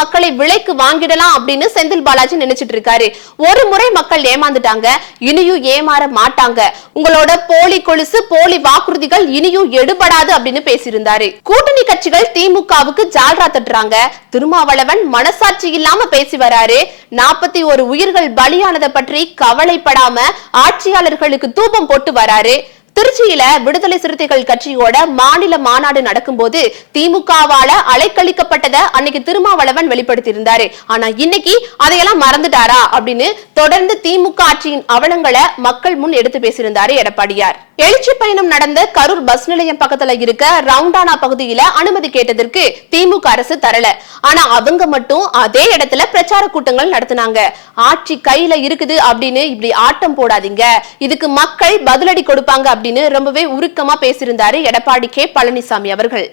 மக்களை விலைக்கு வாங்கிடலாம் அப்படின்னு செந்தில் பாலாஜி நினைச்சிட்டு இருக்காரு. ஒரு முறை மக்கள் ஏமாந்துட்டாங்க, இனியும் ஏமாற மாட்டாங்க. உங்களோட போலி கொலுசு போலி வாக்குறுதிகள் இனியும் எடுபடாது அப்படின்னு பேசியிருந்தாரு. கூட்டணி கட்சிகள் திமுகவுக்கு ஜால்ரா தட்டுறாங்க. திருமாவளவன் மனசாட்சி இல்லாம பேசி வராரு. 41 உயிர்கள் பலியானதை பற்றி கவலைப்படாம ஆட்சியாளர்களுக்கு தூபம் போட்டு வராரு. திருச்சியில விடுதலை சிறுத்தைகள் கட்சியோட மாநில மாநாடு நடக்கும்போது திமுகவால அலைக்கழிக்கப்பட்டதை அன்னைக்கு திருமாவளவன் வெளிப்படுத்தி இருந்தாரு. ஆனா இன்னைக்கு அதையெல்லாம் மறந்துட்டாரா அப்படின்னு தொடர்ந்து திமுக ஆட்சியின் அவலங்களை மக்கள் முன் எடுத்து பேசியிருந்தாரு எடப்பாடியார். எழுச்சி பயணம் நடந்த கரூர் பஸ் நிலையம் பக்கத்துல இருக்க ரவுண்டானா பகுதியில அனுமதி கேட்டதற்கு திமுக அரசு தரல. ஆனா அவங்க மட்டும் அதே இடத்துல பிரச்சார கூட்டங்கள் நடத்தினாங்க. ஆட்சி கையில இருக்குது அப்படின்னு இப்படி ஆட்டம் போடாதீங்க, இதுக்கு மக்கள் பதிலடி கொடுப்பாங்க அப்படின்னு ரொம்பவே உருக்கமா பேசியிருந்தாரு எடப்பாடி கே பழனிசாமி அவர்கள்.